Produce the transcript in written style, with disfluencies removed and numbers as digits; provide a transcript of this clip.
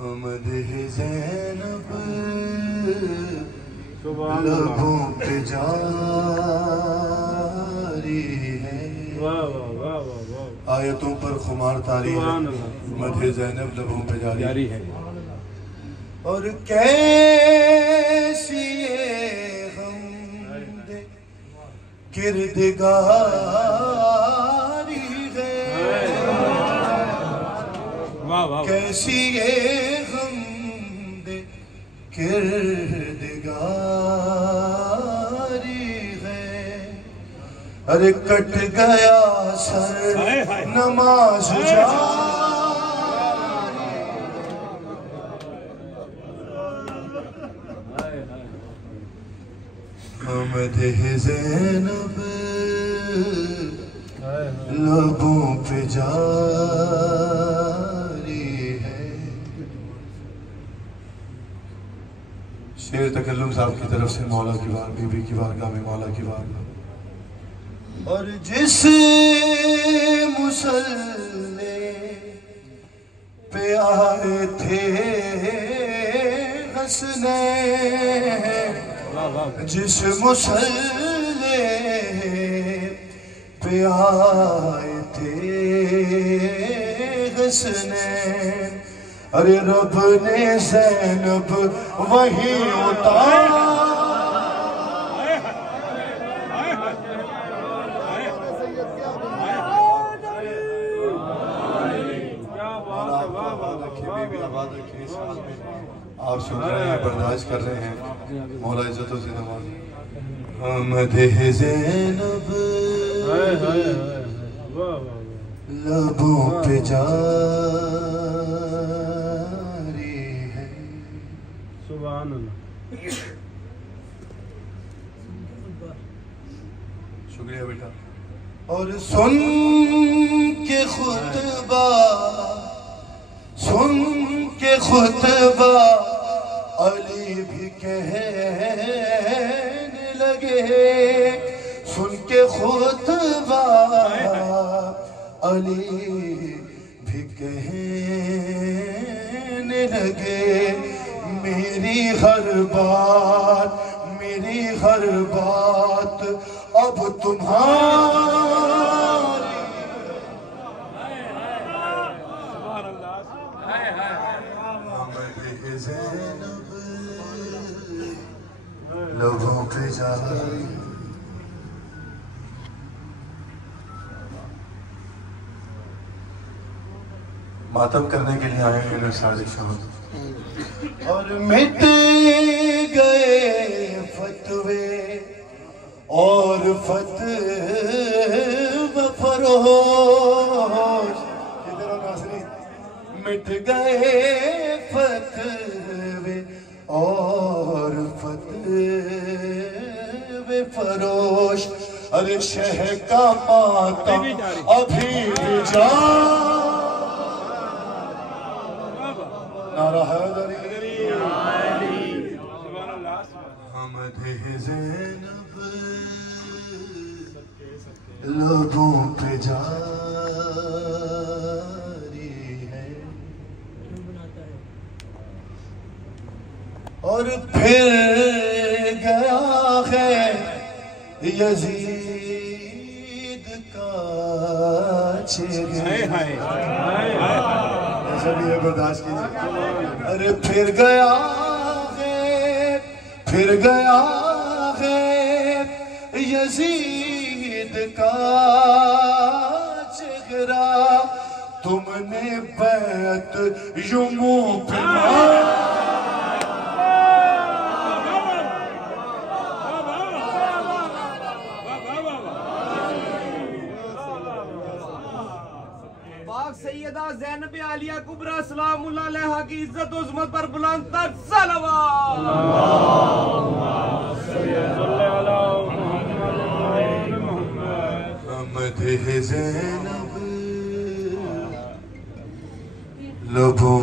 मदह ज़ैनब लबों पे जारी है। आयतों पर खुमार तारी है, मदह ज़ैनब लबों पे जारी है। और कैसी ये गमदे किरदगारी है, कैसी ये गमदे किरदगारी है। अरे कट गया सर नमाज जा, मदह ज़ैनब लबों पे जारी है। शेर तकल्लुम साहब की तरफ से मौला की बार, बीबी की बारगाह में मौला की बारगाह। और जिस मुसल्ले पे आए थे हसनैन, जिस मुसल्ले पे आए थे हसनैन, अरे रब ने ज़ैनब वहीं उतारा। आप सुन रहे हैं, बर्दाश्त कर रहे हैं, मौला इज्जतों से नवाज। मदह ज़ैनब लबों पे जारी है। सुभान अल्लाह। शुक्रिया बेटा। और सुन के खुतबा, सुन के खुतबा अली भी कहने लगे, सुन के खुतबा अली भी कहने लगे, मेरी हर बात अब तुम्हारी। मदह ज़ैनब लबों पे जारी। मातम करने के लिए आए हैं सारे शाम। और मिट गए फतवे और फतवा फरोश, मिट गए फतवे और फतवे फरोश। अरे शह का मातम अभी भी जा, नारा हैदरी। मदह ज़ैनब लबों पे जारी है। और फिर गया है यजीद का चेहरा, ऐसा भी है, बर्दाश्त कीजिए। अरे फिर गया है यजीद का चेहरा, तुमने बैत यूं मुंह पे सैयदा ज़ैनब आलिया कुबरा सलामुल्लाह अलैहा की इज्जत और उज़्मत पर बुलंद तर सलावत। मदह ज़ैनब लबों